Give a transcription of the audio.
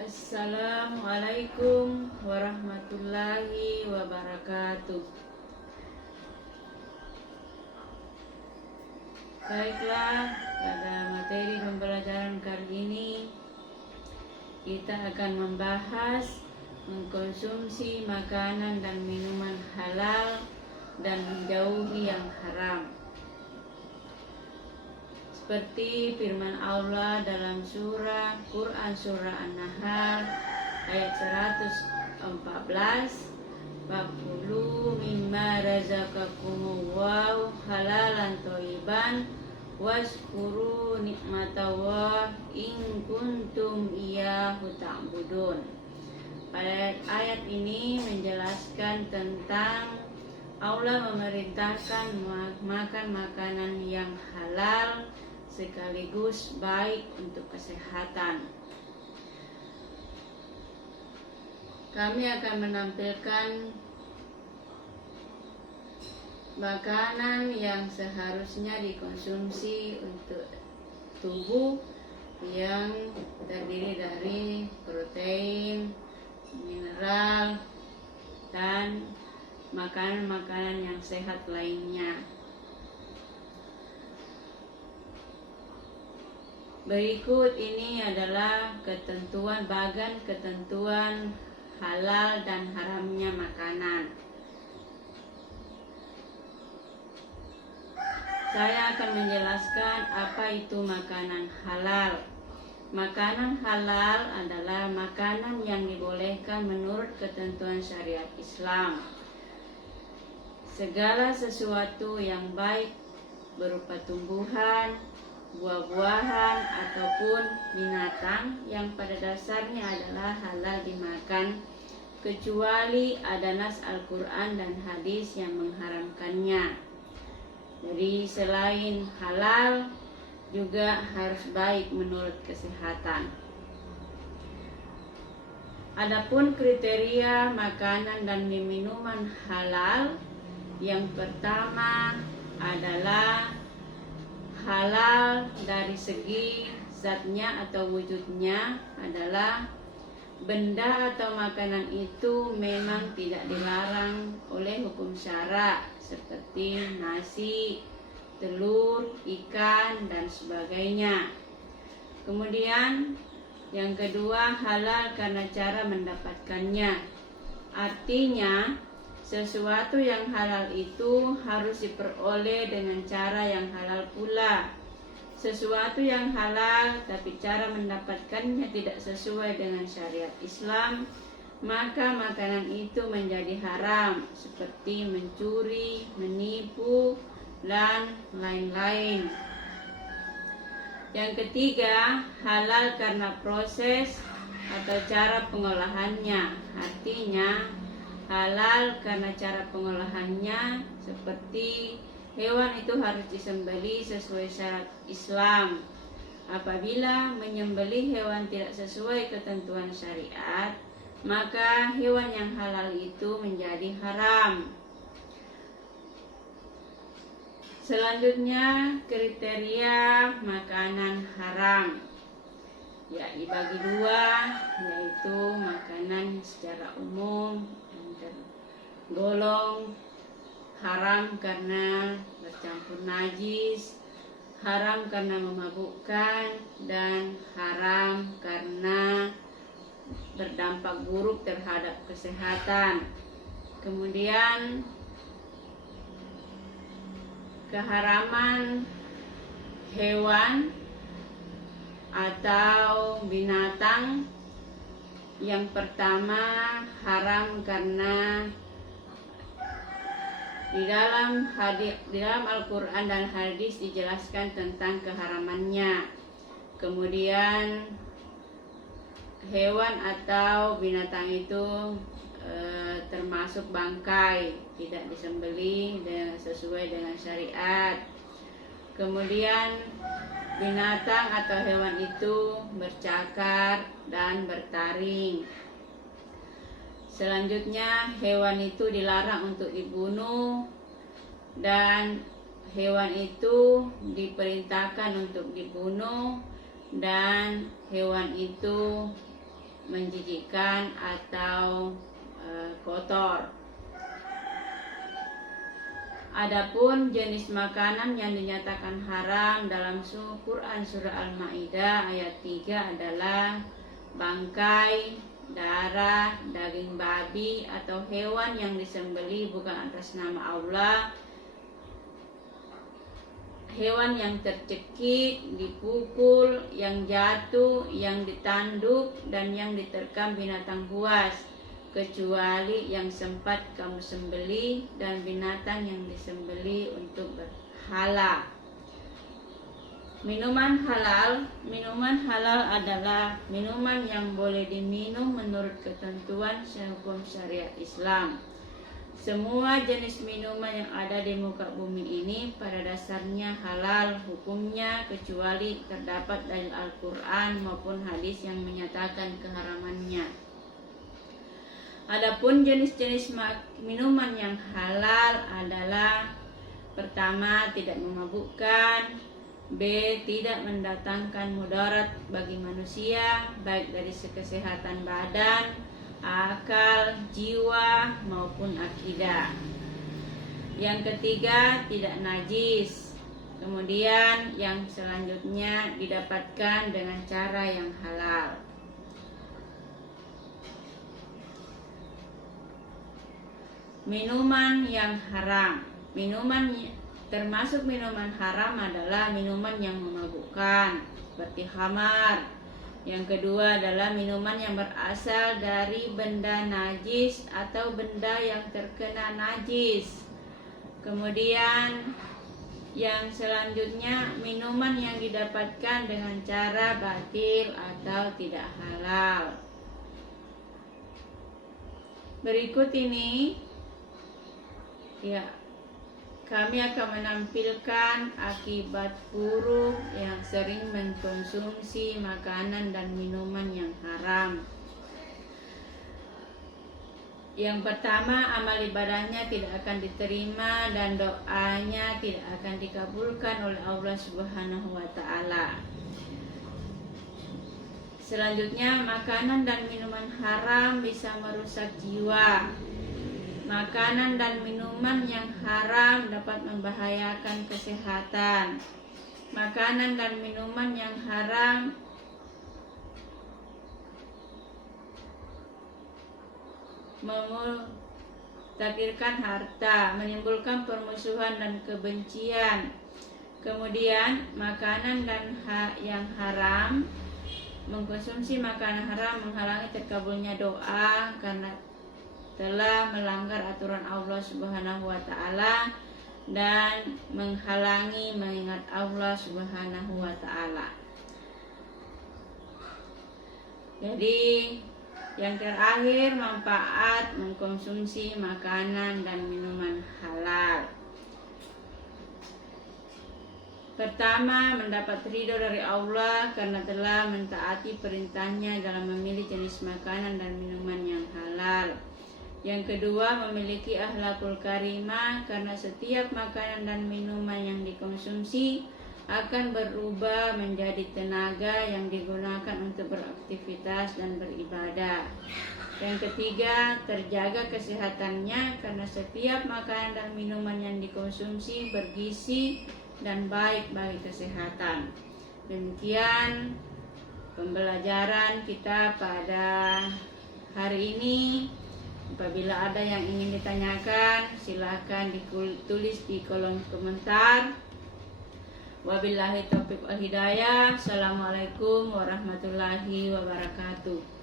Assalamualaikum warahmatullahi wabarakatuh. Baiklah, pada materi pembelajaran kali ini kita akan membahas mengkonsumsi makanan dan minuman halal dan menjauhi yang haram. Seperti firman Allah dalam surah Quran surah An-Nahl ayat 114, "Fakulu mimma razaqakumullahu halalan thayyiban wazkuru nikmatawah in kuntum iyyahu ta'budun." Pada ayat ini menjelaskan tentang Allah memerintahkan makan makanan yang halal sekaligus baik untuk kesehatan. Kami akan menampilkan makanan yang seharusnya dikonsumsi untuk tubuh yang terdiri dari protein, mineral, dan makanan-makanan yang sehat lainnya. Berikut ini adalah bagan ketentuan halal dan haramnya makanan. Saya akan menjelaskan apa itu makanan halal. Makanan halal adalah makanan yang dibolehkan menurut ketentuan syariat Islam. Segala sesuatu yang baik berupa tumbuhan, buah-buahan, ataupun binatang yang pada dasarnya adalah halal dimakan, kecuali ada nas Al-Quran dan hadis yang mengharamkannya. Jadi selain halal juga harus baik menurut kesehatan. Adapun kriteria makanan dan minuman halal, yang pertama adalah halal dari segi zatnya atau wujudnya, adalah benda atau makanan itu memang tidak dilarang oleh hukum syara seperti nasi, telur, ikan, dan sebagainya. Kemudian yang kedua, halal karena cara mendapatkannya. Artinya sesuatu yang halal itu harus diperoleh dengan cara yang halal pula. Sesuatu yang halal tapi cara mendapatkannya tidak sesuai dengan syariat Islam, maka makanan itu menjadi haram, seperti mencuri, menipu, dan lain-lain. Yang ketiga, halal karena proses atau cara pengolahannya. Artinya halal karena cara pengolahannya, seperti hewan itu harus disembelih sesuai syarat Islam. Apabila menyembelih hewan tidak sesuai ketentuan syariat, maka hewan yang halal itu menjadi haram. Selanjutnya, kriteria makanan haram ya dibagi dua, yaitu makanan secara umum dan tergolong haram karena bercampur najis, haram karena memabukkan, dan haram karena berdampak buruk terhadap kesehatan. Kemudian keharaman hewan atau binatang, yang pertama haram karena di dalam Al-Quran dan hadis dijelaskan tentang keharamannya. Kemudian hewan atau binatang itu termasuk bangkai, tidak disembelih sesuai dengan syariat. Kemudian binatang atau hewan itu bercakar dan bertaring. Selanjutnya, hewan itu dilarang untuk dibunuh, dan hewan itu diperintahkan untuk dibunuh, dan hewan itu menjijikkan atau kotor. Adapun jenis makanan yang dinyatakan haram dalam Quran surah Al-Maidah ayat 3 adalah bangkai, darah, daging babi atau hewan yang disembelih bukan atas nama Allah, hewan yang tercekik, dipukul, yang jatuh, yang ditanduk, dan yang diterkam binatang buas, kecuali yang sempat kamu sembelih dan binatang yang disembelih untuk berhala. Minuman halal adalah minuman yang boleh diminum menurut ketentuan hukum syariat Islam. Semua jenis minuman yang ada di muka bumi ini pada dasarnya halal hukumnya, kecuali terdapat dalil Al-Quran maupun hadis yang menyatakan keharamannya. Adapun jenis-jenis minuman yang halal adalah: pertama, tidak memabukkan; B. tidak mendatangkan mudarat bagi manusia, baik dari kesehatan badan, akal, jiwa, maupun akidah. Yang ketiga, tidak najis. Kemudian yang selanjutnya didapatkan dengan cara yang halal. Minuman yang haram. Termasuk minuman haram adalah minuman yang memabukkan, seperti khamar. Yang kedua adalah minuman yang berasal dari benda najis atau benda yang terkena najis. Kemudian yang selanjutnya, minuman yang didapatkan dengan cara batil atau tidak halal. Berikut ini kami akan menampilkan akibat buruk yang sering mengkonsumsi makanan dan minuman yang haram. Yang pertama, amal ibadahnya tidak akan diterima dan doanya tidak akan dikabulkan oleh Allah Subhanahu wa Ta'ala. Selanjutnya, makanan dan minuman haram bisa merusak jiwa. Makanan dan minuman yang haram dapat membahayakan kesehatan. Makanan dan minuman yang haram memutakhirkan harta, menimbulkan permusuhan dan kebencian. Kemudian makanan dan yang haram, mengkonsumsi makanan haram menghalangi terkabulnya doa karena telah melanggar aturan Allah Subhanahu wa Ta'ala dan menghalangi mengingat Allah Subhanahu wa Ta'ala. Jadi yang terakhir, manfaat mengkonsumsi makanan dan minuman halal. Pertama, mendapat ridho dari Allah karena telah mentaati perintahnya dalam memilih jenis makanan dan minuman yang halal. Yang kedua, memiliki akhlakul karimah karena setiap makanan dan minuman yang dikonsumsi akan berubah menjadi tenaga yang digunakan untuk beraktivitas dan beribadah. Yang ketiga, terjaga kesehatannya karena setiap makanan dan minuman yang dikonsumsi bergizi dan baik bagi kesehatan. Demikian pembelajaran kita pada hari ini. Apabila ada yang ingin ditanyakan, silakan ditulis di kolom komentar. Wabillahi taufiq wal hidayah. Assalamualaikum warahmatullahi wabarakatuh.